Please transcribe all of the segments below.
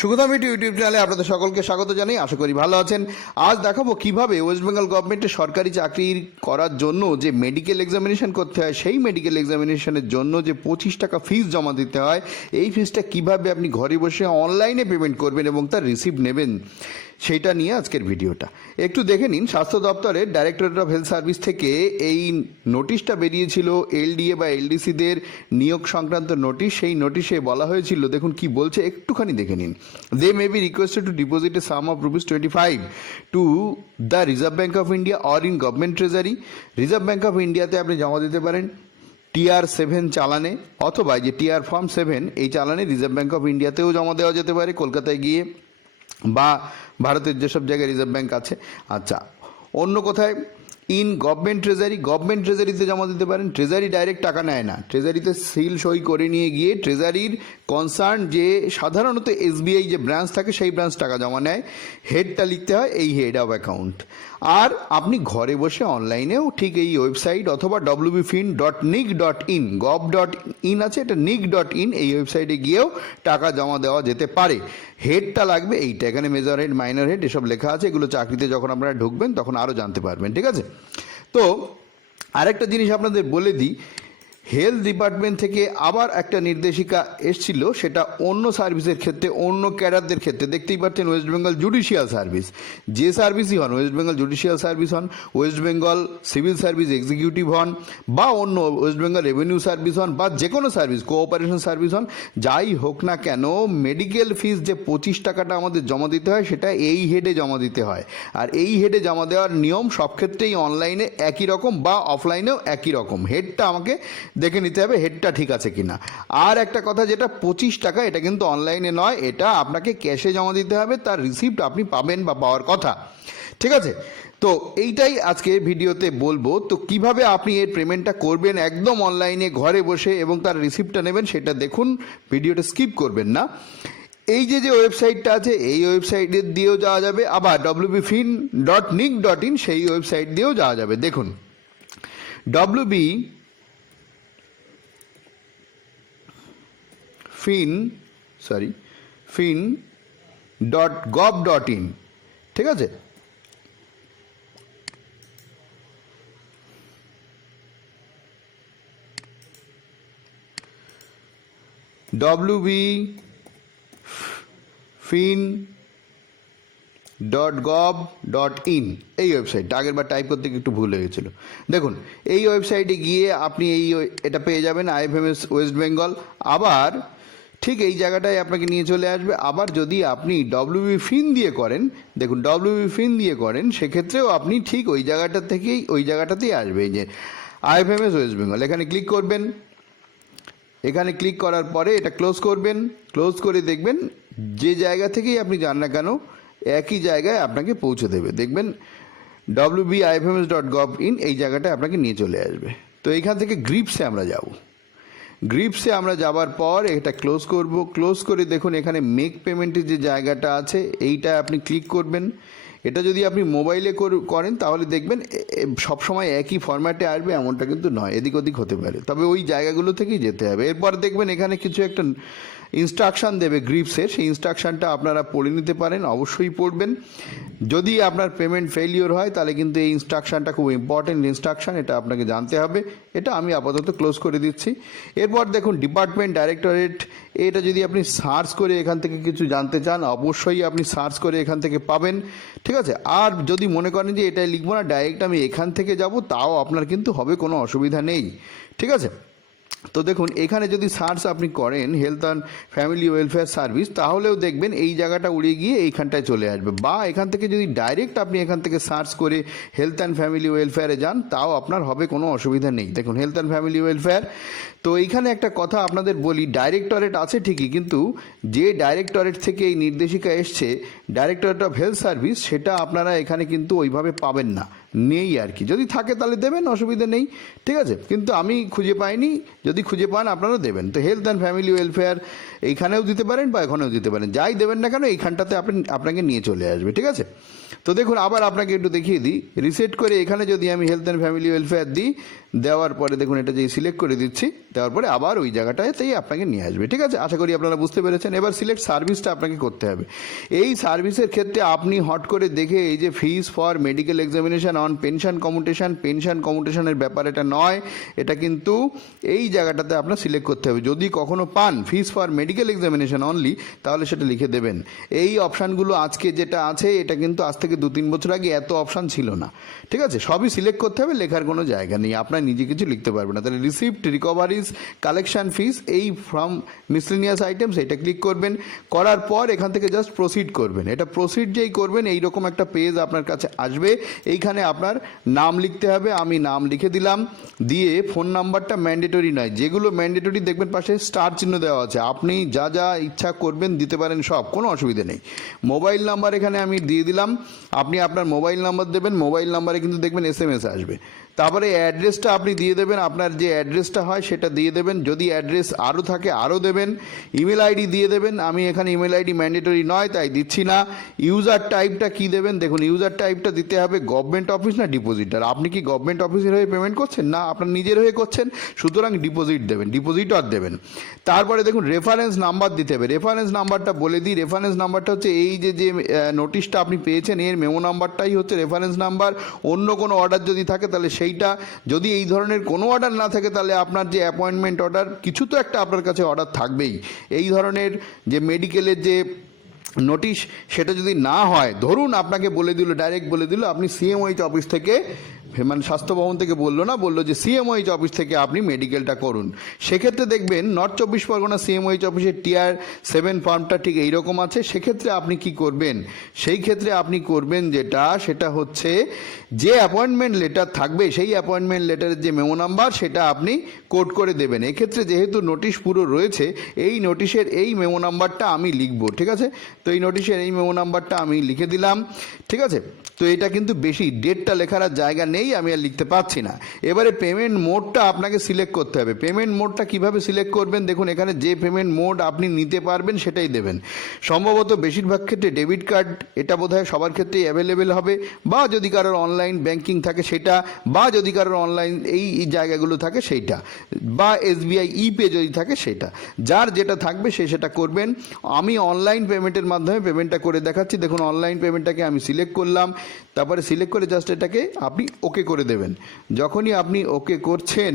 Sugandha media YouTube চ্যানেলে আপনাদের সকলকে স্বাগত জানাই। আশা করি ভালো আছেন। আজ দেখাবো কিভাবে ওয়েস্ট বেঙ্গল গভর্নমেন্টের সরকারি চাকরি করার জন্য যে মেডিকেল এক্সামিনেশন করতে হয়, সেই মেডিকেল এক্সামিনেশনের জন্য যে 25 টাকা ফিস জমা দিতে হয়, এই ফিসটা কিভাবে আপনি ঘরে বসে অনলাইনে পেমেন্ট করবেন এবং তার রিসিপ্ট নেবেন, সেইটা নিয়ে আজকের ভিডিওটা একটু দেখে নিন। স্বাস্থ্য দপ্তরের ডাইরেক্টরেট অফ হেলথ সার্ভিস থেকে এই নোটিশটা বেরিয়েছিল এলডিএ বা এলডিসিদের নিয়োগ সংক্রান্ত নোটিশ। সেই নোটিশে বলা হয়েছিল, দেখুন কি বলছে, একটুখানি দেখে নিন। They may be requested to deposit a sum of ₹25 to the Reserve Bank of India or in government treasury. Reserve Bank অফ ইন্ডিয়াতে আপনি জমা দিতে পারেন TR7 চালানে, অথবা যে TR ফর্ম 7 এই চালানে রিজার্ভ ব্যাঙ্ক অফ ইন্ডিয়াতেও জমা দেওয়া যেতে পারে, কলকাতায় গিয়ে বা ভারতের যেসব জায়গায় রিজার্ভ ব্যাঙ্ক আছে। আচ্ছা, অন্য কোথায় ইন গভর্নমেন্ট ট্রেজারিতে জমা দিতে পারেন। ট্রেজারি ডাইরেক্ট টাকা নেয় না, ট্রেজারিতে সিল সই করে নিয়ে গিয়ে ট্রেজারির কনসার্ন যে সাধারণত SBI যে ব্রাঞ্চ থাকে সেই ব্রাঞ্চ টাকা জমা নেয়। হেডটা লিখতে হয় এই হেড অফ অ্যাকাউন্ট। আর আপনি ঘরে বসে অনলাইনেও ঠিক এই ওয়েবসাইট অথবা wbfin.nic.in gov.in আছে, এটা nic.in, এই ওয়েবসাইটে গিয়েও টাকা জমা দেওয়া যেতে পারে। হেডটা লাগবে এইটা, এখানে মেজর হেড, মাইনর হেড এসব লেখা আছে। এগুলো চাকরিতে যখন আপনারা ঢুকবেন তখন আরও জানতে পারবেন, ঠিক আছে? তো আরেকটা জিনিস আপনাদের বলে দিই, হেলথ ডিপার্টমেন্ট থেকে আবার একটা নির্দেশিকা এসছিল, সেটা অন্য সার্ভিসের ক্ষেত্রে, অন্য ক্যাডারদের ক্ষেত্রে। দেখতেই পাচ্ছেন ওয়েস্ট বেঙ্গল জুডিশিয়াল সার্ভিস, যে সার্ভিসই হন, ওয়েস্ট বেঙ্গল জুডিশিয়াল সার্ভিস হন, West Bengal civil service executive হন, বা অন্য ওয়েস্ট বেঙ্গল রেভিনিউ সার্ভিস হন, বা যে কোনো সার্ভিস, কোঅপারেশন সার্ভিস হন, যাই হোক না কেন, মেডিকেল ফিস যে 25 টাকাটা আমাদের জমা দিতে হয় সেটা এই হেডে জমা দিতে হয়। আর এই হেডে জমা দেওয়ার নিয়ম সব ক্ষেত্রেই অনলাইনে একই রকম বা অফলাইনেও একই রকম। হেডটা আমাকে দেখে নিতে হবে হেডটা ঠিক আছে কিনা। আর একটা কথা, যেটা 25 টাকা, এটা কিন্তু অনলাইনে নয়, এটা আপনাকে ক্যাশে জমা দিতে হবে, তার রিসিপ্ট আপনি পাবেন বা পাওয়ার কথা, ঠিক আছে? তো এইটাই আজকে ভিডিওতে বলবো। তো কিভাবে আপনি এর পেমেন্টটা করবেন একদম অনলাইনে ঘরে বসে এবং তার রিসিপ্টটা নেবেন, সেটা দেখুন, ভিডিওটা স্কিপ করবেন না। এই যে ওয়েবসাইটটা আছে, এই ওয়েবসাইট দিয়েও যাওয়া যাবে, আবার wbfin.nic.in সেই ওয়েবসাইট দিয়েও যাওয়া যাবে। দেখুন, fin.gov.in, ঠিক আছে? wbfin.gov.in এই ওয়েবসাইটটা আগের বার টাইপ করতে একটু ভুল হয়ে গেছিলো। দেখুন, এই ওয়েবসাইটে গিয়ে আপনি এটা পেয়ে যাবেন, IFMS ওয়েস্ট বেঙ্গল। আবার ঠিক এই জায়গাটায় আপনাকে নিয়ে চলে আসবে। আবার যদি আপনি wbfin দিয়ে করেন, দেখুন wbfin দিয়ে করেন, সেক্ষেত্রেও আপনি ঠিক ওই জায়গাটাতেই আসবে, এই যে IFMS ওয়েস্ট বেঙ্গল, এখানে ক্লিক করবেন। এখানে ক্লিক করার পরে এটা ক্লোজ করবেন। ক্লোজ করে দেখবেন যে জায়গা থেকেই আপনি যান না কেন একই জায়গায় আপনাকে পৌঁছে দেবে। দেখবেন wbifms.gov.in এই জায়গাটায় আপনাকে নিয়ে চলে আসবে। তো এইখান থেকে গ্রিপসে আমরা যাব। গ্রিপসে আমরা যাওয়ার পর এটা ক্লোজ করব। ক্লোজ করে দেখুন এখানে মেক পেমেন্টের যে জায়গাটা আছে এইটা আপনি ক্লিক করবেন। এটা যদি আপনি মোবাইলে করেন তাহলে দেখবেন সবসময় একই ফরম্যাটে আসবে এমনটা কিন্তু নয়, এদিক ওদিক হতে পারে, তবে ওই জায়গাগুলো থেকেই যেতে হবে। এরপর দেখবেন এখানে কিছু একটা ইনস্ট্রাকশান দেবে গ্রিপসের, সেই ইনস্ট্রাকশানটা আপনারা পড়ে নিতে পারেন, অবশ্যই পড়বেন। যদি আপনার পেমেন্ট ফেলিওর হয় তাহলে কিন্তু এই ইনস্ট্রাকশানটা খুব ইম্পর্টেন্ট ইনস্ট্রাকশান, এটা আপনাকে জানতে হবে। এটা আমি আপাতত ক্লোজ করে দিচ্ছি। এরপর দেখুন ডিপার্টমেন্ট ডাইরেক্টরেট, এটা যদি আপনি সার্চ করে এখান থেকে কিছু জানতে চান অবশ্যই আপনি সার্চ করে এখান থেকে পাবেন, ঠিক আছে? আর যদি মনে করেন যে এটাই লিখবো না, ডাইরেক্ট আমি এখান থেকে যাব, তাও আপনার কিন্তু হবে, কোনো অসুবিধা নেই, ঠিক আছে? তো দেখুন এখানে যদি সার্চ আপনি করেন health and family welfare service, তাহলেও দেখবেন এই জায়গাটা উড়ে গিয়ে এইখানটায় চলে আসবে। বা এখান থেকে যদি ডাইরেক্ট আপনি এখান থেকে সার্চ করে হেলথ অ্যান্ড ফ্যামিলি ওয়েলফেয়ারে যান, তাও আপনার হবে, কোনো অসুবিধা নেই। দেখুন হেলথ অ্যান্ড ফ্যামিলি ওয়েলফেয়ার। তো এইখানে একটা কথা আপনাদের বলি, ডাইরেক্টরেট আছে ঠিকই, কিন্তু যে ডাইরেক্টরেট থেকে এই নির্দেশিকা এসছে, ডাইরেক্টরেট অফ হেলথ সার্ভিস, সেটা আপনারা এখানে কিন্তু ওইভাবে পাবেন না, নেই আর কি। যদি থাকে তাহলে দেবেন, অসুবিধা নেই, ঠিক আছে? কিন্তু আমি খুঁজে পাইনি, যদি খুঁজে পান আপনারা দেবেন। তো হেলথ অ্যান্ড ফ্যামিলি ওয়েলফেয়ার এইখানেও দিতে পারেন বা এখানেও দিতে পারেন, যাই দেবেন না কেন এইখানটাতে আপনাকে নিয়ে চলে আসবে, ঠিক আছে? তো দেখুন আবার আপনাকে একটু দেখিয়ে দিই, রিসেট করে এখানে যদি আমি হেলথ অ্যান্ড ফ্যামিলি ওয়েলফেয়ার দিই, দেওয়ার পরে দেখুন এটা যে সিলেক্ট করে দিচ্ছি, দেওয়ার পরে আবার ওই জায়গাটাতেই আপনাকে নিয়ে আসবে। ঠিক আছে, আশা করি আপনারা বুঝতে পেরেছেন। এবার সিলেক্ট সার্ভিসটা আপনাকে করতে হবে। এই সার্ভিসের ক্ষেত্রে আপনি হট করে দেখে এই যে fees for medical examination on pension কমিউটেশনের ব্যাপার এটা নয়, এটা কিন্তু এই জায়গাটাতে আপনার সিলেক্ট করতে হবে। যদি কখনো পান ফিস ফর মেডিকেল এক্সামিনেশন অনলি, তাহলে সেটা লিখে দেবেন। এই অপশানগুলো আজকে যেটা আছে এটা কিন্তু আজ থেকে 2-3 বছর আগে এত অপশান ছিল না। ঠিক আছে, সবই সিলেক্ট করতে হবে, লেখার কোনো জায়গা নেই, আপনার নিজে কিছু লিখতে পারবেন না। তাহলে রিসিপ্ট, রিকভারিজ, কালেকশন ফিস, এই ফ্রম মিসলিনিয়াস আইটেমস এটা ক্লিক করবেন। করার পর এখান থেকে জাস্ট প্রসিড করবেন। এটা প্রসিড যেই করবেন এইরকম একটা পেজ আপনার কাছে আসবে। এইখানে আপনার নাম লিখতে হবে, আমি নাম লিখে দিলাম। দিয়ে ফোন নাম্বারটা ম্যান্ডেটরি নয়, যেগুলো ম্যান্ডেটরি দেখবেন পাশে স্টার চিহ্ন দেওয়া আছে, আপনি যা যা ইচ্ছা করবেন দিতে পারেন সব, কোনো অসুবিধা নেই। মোবাইল নাম্বার এখানে আমি দিয়ে দিলাম, আপনি আপনার মোবাইল নাম্বার দেবেন। মোবাইল নাম্বারে কিন্তু দেখবেন SMS আসবে। তারপরে অ্যাড্রেসটা আপনি দিয়ে দেবেন, আপনার যে অ্যাড্রেসটা হয় সেটা দিয়ে দেবেন। যদি অ্যাড্রেস আরও থাকে আরও দেবেন। ইমেল আইডি দিয়ে দেবেন, আমি এখানে ইমেল আইডি ম্যান্ডেটরি নয় তাই দিচ্ছি না। ইউজার টাইপটা কি দেবেন, দেখুন ইউজার টাইপটা দিতে হবে গভর্নমেন্ট অফিস না ডিপোজিটার। আপনি কি গভর্নমেন্ট অফিসের হয়ে পেমেন্ট করছেন? না, আপনার নিজের হয়ে করছেন, সুতরাং ডিপোজিট দেবেন, ডিপোজিটর দেবেন। তারপরে দেখুন রেফারেন্স নাম্বার দিতে হবে। রেফারেন্স নাম্বারটা বলে দিই, রেফারেন্স নাম্বারটা হচ্ছে এই যে নোটিশটা আপনি পেয়েছেন এর মেমো নাম্বারটাই হচ্ছে রেফারেন্স নাম্বার। অন্য কোনো অর্ডার যদি থাকে তাহলে সেইটা, যদি এই ধরনের কোনো অর্ডার না থাকে তাহলে আপনার যে অ্যাপয়েন্টমেন্ট অর্ডার কিছু তো একটা আপনার কাছে অর্ডার থাকবেই। এই ধরনের যে মেডিকেলের যে নোটিশ সেটা যদি না হয়, ধরুন আপনাকে বলে দিল, ডাইরেক্ট বলে দিল আপনি CMOH অফিস থেকে, মানে স্বাস্থ্য ভবন থেকে বললো না, বললো যে CMOH অফিস থেকে আপনি মেডিকেলটা করুন, সেক্ষেত্রে দেখবেন নর্থ 24 পরগনা CMOH অফিসের Tier 7 ফর্মটা ঠিক এইরকম আছে। সেক্ষেত্রে আপনি কি করবেন, সেই ক্ষেত্রে আপনি করবেন সেটা হচ্ছে যে অ্যাপয়েন্টমেন্ট লেটার থাকবে সেই অ্যাপয়েন্টমেন্ট লেটারের যে মেমো নাম্বার সেটা আপনি কোড করে দেবেন। এক্ষেত্রে যেহেতু নোটিশ পুরো রয়েছে, এই নোটিশের এই মেমো নাম্বারটা আমি লিখবো। ঠিক আছে, তো এই নোটিশের এই মেমো নাম্বারটা আমি লিখে দিলাম। ঠিক আছে, তো এটা কিন্তু বেশি ডেটটা লেখার আর জায়গা নেই, আমি আর লিখতে পারছি না। এবারে পেমেন্ট মোডটা আপনাকে সিলেক্ট করতে হবে। পেমেন্ট মোডটা কিভাবে সিলেক্ট করবেন, দেখুন এখানে যে পেমেন্ট মোড আপনি নিতে পারবেন সেটাই দেবেন। সম্ভবত বেশিরভাগ ক্ষেত্রে ডেবিট কার্ড, এটা বোধহয় সবার ক্ষেত্রেই অ্যাভেলেবেল হবে, বা যদি কারোর অনলাইন ব্যাংকিং থাকে সেটা, বা যদি কারোর অনলাইন এই জায়গাগুলো থাকে সেইটা, বা SBI ইপে যদি থাকে সেটা, যার যেটা থাকবে সে সেটা করবেন। আমি অনলাইন পেমেন্টের মাধ্যমে পেমেন্টটা করে দেখাচ্ছি। দেখুন অনলাইন পেমেন্টটাকে আমি সিলেক্ট করলাম, তারপরে সিলেক্ট করে জাস্ট এটাকে আপনি ওকে করে দেবেন। যখনই আপনি ওকে করছেন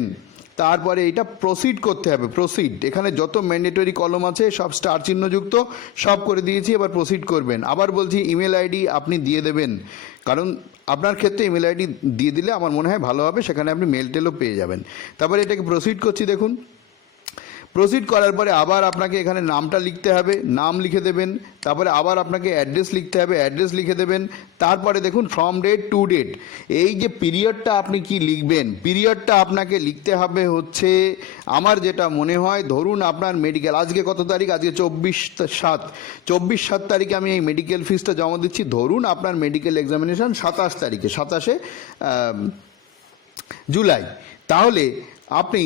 তারপরে এটা প্রসিড করতে হবে। প্রসিড, এখানে যত ম্যান্ডেটরি কলম আছে সব স্টার চিহ্নযুক্ত, সব করে দিয়েছি, এবার প্রসিড করবেন। আবার বলছি ইমেল আইডি আপনি দিয়ে দেবেন, কারণ আপনার ক্ষেত্রে ইমেল আইডি দিয়ে দিলে আমার মনে হয় ভালো হবে, সেখানে আপনি মেল টেলও পেয়ে যাবেন। তারপরে এটাকে প্রসিড করছি। দেখুন প্রসিড করার পরে আবার আপনাকে এখানে নামটা লিখতে হবে, নাম লিখে দেবেন। তারপরে আবার আপনাকে অ্যাড্রেস লিখতে হবে, অ্যাড্রেস লিখে দেবেন। তারপরে দেখুন ফ্রম ডেট টু ডেট, এই যে পিরিয়ডটা আপনি কি লিখবেন, পিরিয়ডটা আপনাকে লিখতে হবে হচ্ছে, আমার যেটা মনে হয়, ধরুন আপনার মেডিকেল আজকে কত তারিখ, আজকে 24/7 তারিখে আমি এই মেডিকেল ফিসটা জমা দিচ্ছি। ধরুন আপনার মেডিকেল এক্সামিনেশন 27 তারিখে, 27শে জুলাই, তাহলে আপনি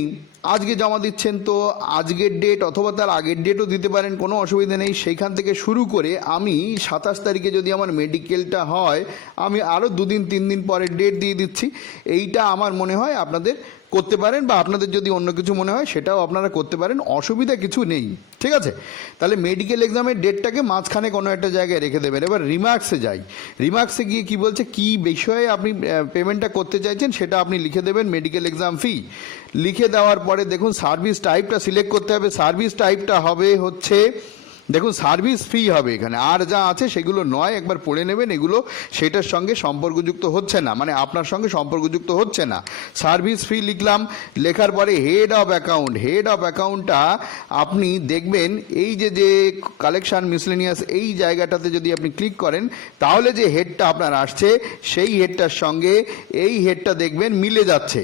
আজকে জমা দিচ্ছেন, তো আজকের ডেট অথবা তার আগের ডেটও দিতে পারেন, কোনো অসুবিধা নেই। সেইখান থেকে শুরু করে আমি 27 তারিখে যদি আমার মেডিকেলটা হয়, আমি আরও 2-3 দিন পরের ডেট দিয়ে দিচ্ছি। এইটা আমার মনে হয় আপনাদের করতে পারেন, বা আপনাদের যদি অন্য কিছু মনে হয় সেটাও আপনারা করতে পারেন, অসুবিধা কিছু নেই। ঠিক আছে, তাহলে মেডিকেল এক্সামের ডেটটাকে মাঝখানে কোনো একটা জায়গায় রেখে দেবেন। এবার রিমার্কসে যাই, রিমার্কসে গিয়ে কি বলছে, কি বিষয়ে আপনি পেমেন্টটা করতে চাইছেন সেটা আপনি লিখে দেবেন, মেডিকেল এক্সাম ফি লিখে দেওয়ার পরে দেখুন সার্ভিস টাইপটা সিলেক্ট করতে হবে। সার্ভিস টাইপটা হবে হচ্ছে, দেখুন সার্ভিস ফি হবে এখানে, আর যা আছে সেগুলো নয়, একবার পড়ে নেবেন, এগুলো সেটার সঙ্গে সম্পর্কযুক্ত হচ্ছে না, মানে আপনার সঙ্গে সম্পর্কযুক্ত হচ্ছে না। সার্ভিস ফি লিখলাম, লেখার পরে head of account, head of অ্যাকাউন্টটা আপনি দেখবেন এই যে কালেকশন মিসলেনিয়াস এই জায়গাটাতে যদি আপনি ক্লিক করেন, তাহলে যে হেডটা আপনার আসছে সেই হেডটার সঙ্গে এই হেডটা দেখবেন মিলে যাচ্ছে,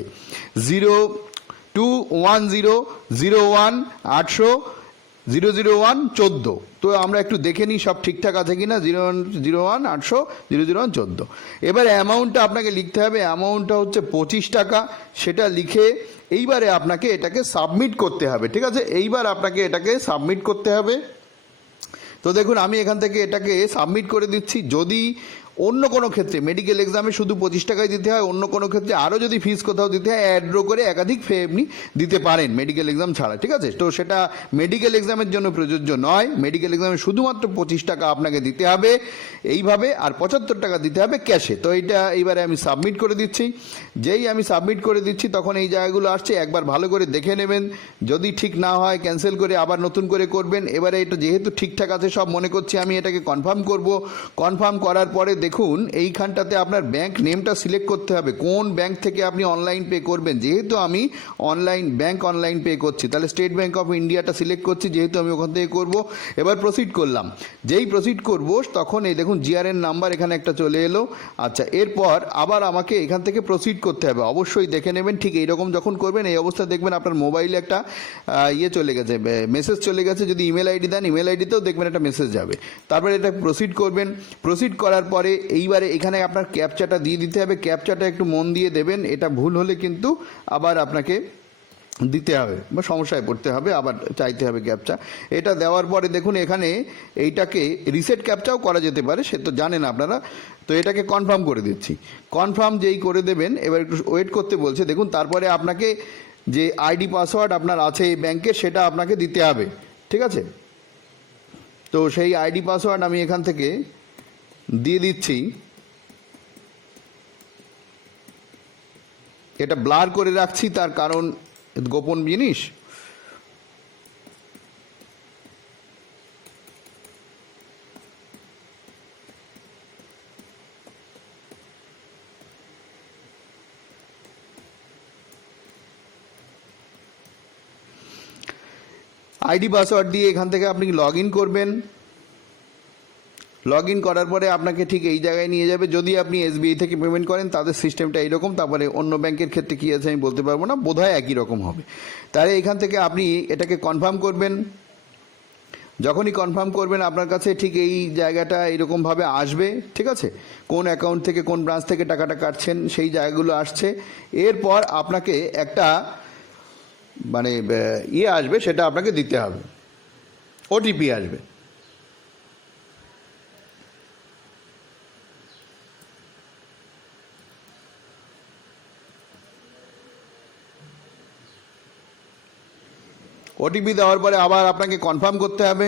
0210010800-00114। তো আমরা একটু দেখে নিই সব ঠিকঠাক আছে কিনা, 010800-00114। এবার অ্যামাউন্টটা আপনাকে লিখতে হবে, অ্যামাউন্টটা হচ্ছে 25 টাকা, সেটা লিখে এইবারে আপনাকে এটাকে সাবমিট করতে হবে। ঠিক আছে, এইবার আপনাকে এটাকে সাবমিট করতে হবে। তো দেখুন আমি এখান থেকে এটাকে সাবমিট করে দিচ্ছি। যদি অন্য কোনো ক্ষেত্রে মেডিকেল এক্সামে শুধু 25 টাকায় দিতে হয়, অন্য কোনো ক্ষেত্রে আরও যদি ফিস কোথাও দিতে হয় অ্যাড্রো করে একাধিক ফে আপনি দিতে পারেন মেডিকেল এক্সাম ছাড়া, ঠিক আছে? তো সেটা মেডিকেল এক্সামের জন্য প্রযোজ্য নয়। মেডিকেল এক্সামে শুধুমাত্র 25 টাকা আপনাকে দিতে হবে এইভাবে, আর 75 টাকা দিতে হবে ক্যাশে। তো এইবারে আমি সাবমিট করে দিচ্ছি। যেই আমি সাবমিট করে দিচ্ছি তখন এই জায়গাগুলো আসছে, একবার ভালো করে দেখে নেবেন। যদি ঠিক না হয় ক্যান্সেল করে আবার নতুন করে করবেন। এবারে এটা যেহেতু ঠিকঠাক আছে সব, মনে করছি আমি এটাকে কনফার্ম করব। কনফার্ম করার পরে দেখুন এইখানটাতে আপনার ব্যাংক নেমটা সিলেক্ট করতে হবে, কোন ব্যাংক থেকে আপনি অনলাইন পে করবেন। যেহেতু আমি অনলাইন পে করছি, তাহলে স্টেট ব্যাংক অফ ইন্ডিয়াটা সিলেক্ট করছি, যেহেতু আমি ওখান থেকে করব। এবার প্রসিড করলাম। যেই প্রসিড করব তখন এই দেখুন জিআরএন নাম্বার এখানে একটা চলে এলো। আচ্ছা, এরপর আবার আমাকে এখান থেকে প্রসিড করতে হবে। অবশ্যই দেখে নেবেন, ঠিক এইরকম যখন করবেন এই অবস্থা দেখবেন আপনার মোবাইলে একটা চলে গেছে, মেসেজ চলে গেছে। যদি ইমেল আইডি দেন ইমেল আইডিতেও দেখবেন একটা মেসেজ যাবে। তারপরে এটা প্রসিড করবেন। প্রসিড করার পরে এইবারে এখানে আপনার ক্যাপচাটা দিয়ে দিতে হবে। ক্যাপচাটা একটু মন দিয়ে দেবেন, এটা ভুল হলে কিন্তু আবার আপনাকে দিতে হবে বা সমস্যায় পড়তে হবে, আবার চাইতে হবে ক্যাপচা। এটা দেওয়ার পরে দেখুন এখানে এইটাকে রিসেট ক্যাপচাও করা যেতে পারে, সে তো জানেন আপনারা। তো এটাকে কনফার্ম করে দিচ্ছি। কনফার্ম যেই করে দেবেন, এবার একটু ওয়েট করতে বলছে দেখুন। তারপরে আপনাকে যে আইডি পাসওয়ার্ড আপনার আছে এই ব্যাংকের, সেটা আপনাকে দিতে হবে, ঠিক আছে? তো সেই আইডি পাসওয়ার্ড আমি এখান থেকে দিয়ে দিচ্ছি। এটা ব্লার করে রাখছি, তার কারণ গোপন জিনিস। আইডি পাসওয়ার্ড দিয়ে এখান থেকে আপনি লগ ইন করবেন। লগ ইন করার পরে আপনাকে ঠিক এই জায়গায় নিয়ে যাবে। যদি আপনি এসবিআই থেকে পেমেন্ট করেন তাদের সিস্টেমটা এইরকম, তারপরে অন্য ব্যাংকের ক্ষেত্রে কী আছে আমি বলতে পারবো না, বোধহয় একই রকম হবে। তাহলে এখান থেকে আপনি এটাকে কনফার্ম করবেন। যখনই কনফার্ম করবেন আপনার কাছে ঠিক এই জায়গাটা এরকমভাবে আসবে, ঠিক আছে? কোন অ্যাকাউন্ট থেকে কোন ব্রাঞ্চ থেকে টাকাটা কাটছেন সেই জায়গাগুলো আসছে। এরপর আপনাকে একটা মানে আসবে, সেটা আপনাকে দিতে হবে, ওটিপি আসবে। ওটিপি দেওয়ার পরে আবার আপনাকে কনফার্ম করতে হবে।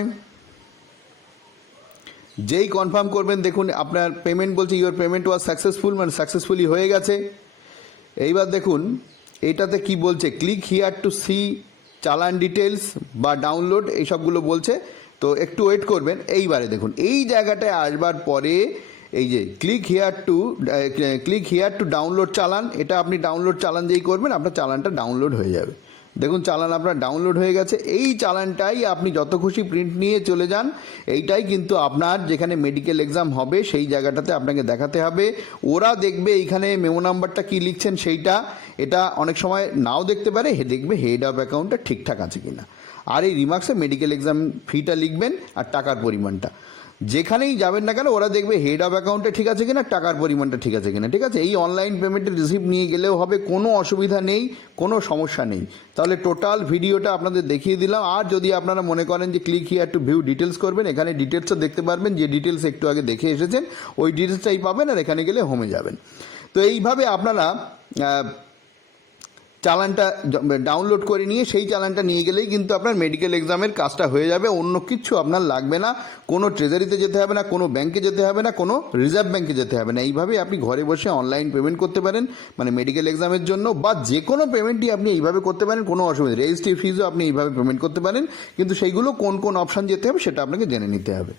যেই কনফার্ম করবেন দেখুন আপনার পেমেন্ট বলছে ইউর পেমেন্ট ওয়াজ সাকসেসফুল, মানে সাকসেসফুলি হয়ে গেছে। এইবার দেখুন এইটাতে কি বলছে, ক্লিক হিয়ার টু সি চালান ডিটেলস বা ডাউনলোড, এইসবগুলো বলছে। তো একটু ওয়েট করবেন। এইবারে দেখুন এই জায়গাটায় আসবার পরে এই যে ক্লিক হিয়ার টু ডাউনলোড চালান, এটা আপনি ডাউনলোড চালান যেই করবেন আপনার চালানটা ডাউনলোড হয়ে যাবে। দেখুন চালান আপনার ডাউনলোড হয়ে গেছে। এই চালানটাই আপনি যত খুশি প্রিন্ট নিয়ে চলে যান। এইটাই কিন্তু আপনার যেখানে মেডিকেল এক্সাম হবে সেই জায়গাটাতে আপনাকে দেখাতে হবে। ওরা দেখবে এইখানে মেমো নাম্বারটা কী লিখছেন সেইটা, এটা অনেক সময় নাও দেখতে পারে, দেখবে হেড অফ অ্যাকাউন্টটা ঠিকঠাক আছে কিনা। আর এই রিমার্কসে মেডিকেল এক্সাম ফিটা লিখবেন আর টাকার পরিমাণটা। যেখানেই যাবেন না কেন ওরা দেখবে হেড অফ অ্যাকাউন্টে ঠিক আছে কিনা, টাকার পরিমাণটা ঠিক আছে কিনা, ঠিক আছে? এই অনলাইন পেমেন্টের রিসিপ্ট নিয়ে গেলেও হবে, কোনো অসুবিধা নেই, কোনো সমস্যা নেই। তাহলে টোটাল ভিডিওটা আপনাদের দেখিয়ে দিলাম। আর যদি আপনারা মনে করেন যে click here two view details করবেন, এখানে ডিটেলসও দেখতে পারবেন, যে ডিটেলস একটু আগে দেখে এসেছেন ওই ডিটেলসটাই পাবেন, আর এখানে গেলে হোমে যাবেন। তো এইভাবে আপনারা চালানটা ডাউনলোড করে নিয়ে সেই চালানটা নিয়ে গেলেই কিন্তু আপনার মেডিকেল এক্সামের কাজটা হয়ে যাবে। অন্য কিচ্ছু আপনার লাগবে না, কোনো ট্রেজারিতে যেতে হবে না, কোনো ব্যাংকে যেতে হবে না, কোনো রিজার্ভ ব্যাংকে যেতে হবে না। এইভাবেই আপনি ঘরে বসে অনলাইন পেমেন্ট করতে পারেন, মানে মেডিকেল এক্সামের জন্য, বা যে কোনো পেমেন্টই আপনি এইভাবে করতে পারেন, কোনো অসুবিধা। রেজিস্ট্রি ফিজও আপনি এইভাবে পেমেন্ট করতে পারেন, কিন্তু সেইগুলো কোন কোন অপশান যেতে হবে সেটা আপনাকে জেনে নিতে হবে।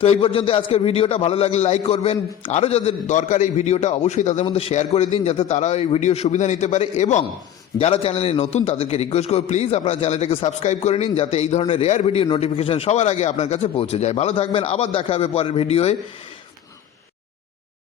তো এই পর্যন্ত আজকের ভিডিওটা। ভালো লাগলে লাইক করবেন, আরও যাদের দরকার এই ভিডিওটা অবশ্যই তাদের মধ্যে শেয়ার করে দিন, যাতে তারাও এই ভিডিওর সুবিধা নিতে পারে। এবং যারা চ্যানেলে নতুন তাদেরকে রিকোয়েস্ট করব প্লিজ আপনারা চ্যানেলটাকে সাবস্ক্রাইব করে নিন, যাতে এই ধরনের রেয়ার ভিডিও নোটিফিকেশন সবার আগে আপনার কাছে পৌঁছে যায়। ভালো থাকবেন, আবার দেখা হবে পরের ভিডিওয়ে।